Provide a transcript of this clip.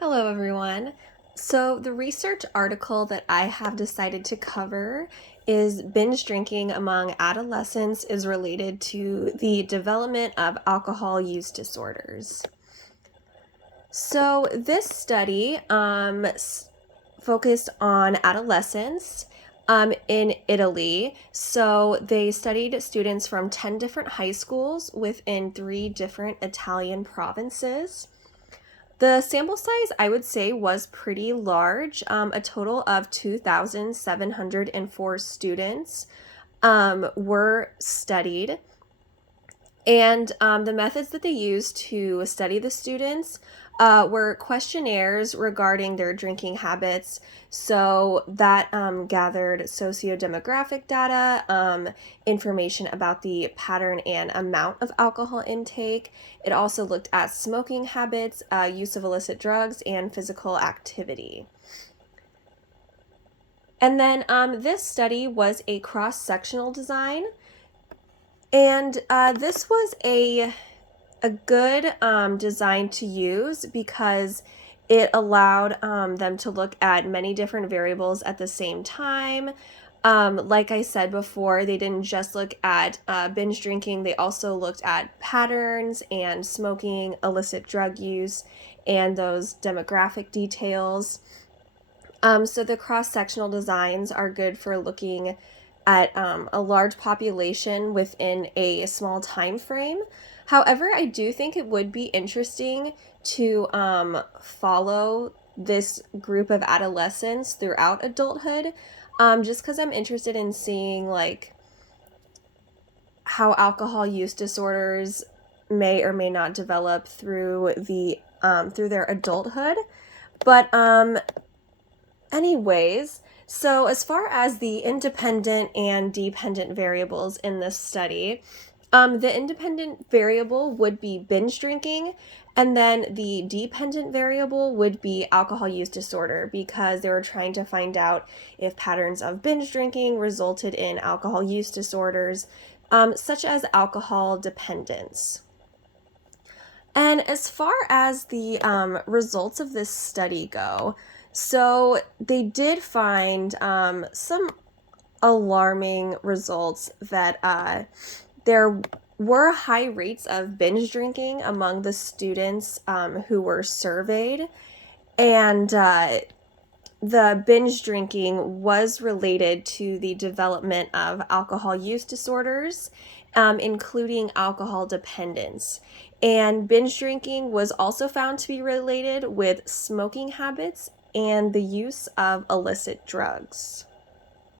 Hello, everyone. So, the research article that I have decided to cover is binge drinking among adolescents is related to the development of alcohol use disorders. So, this study focused on adolescents in Italy. So, they studied students from 10 different high schools within 3 different Italian provinces. The sample size, I would say, was pretty large. A total of 2,704 students were studied. And the methods that they used to study the students were questionnaires regarding their drinking habits. So that gathered socio-demographic data, information about the pattern and amount of alcohol intake. It also looked at smoking habits, use of illicit drugs, and physical activity. And then this study was a cross-sectional design. And this was a good design to use because it allowed them to look at many different variables at the same time. Like I said before, they didn't just look at binge drinking, they also looked at patterns and smoking, illicit drug use, and those demographic details. So the cross-sectional designs are good for looking at a large population within a small time frame. However, I do think it would be interesting to follow this group of adolescents throughout adulthood, just because I'm interested in seeing like how alcohol use disorders may or may not develop through their adulthood. But anyways, so as far as the independent and dependent variables in this study, the independent variable would be binge drinking, and then the dependent variable would be alcohol use disorder because they were trying to find out if patterns of binge drinking resulted in alcohol use disorders, such as alcohol dependence. And as far as the results of this study go, so they did find some alarming results that there were high rates of binge drinking among the students who were surveyed, and the binge drinking was related to the development of alcohol use disorders, including alcohol dependence. And binge drinking was also found to be related with smoking habits and the use of illicit drugs.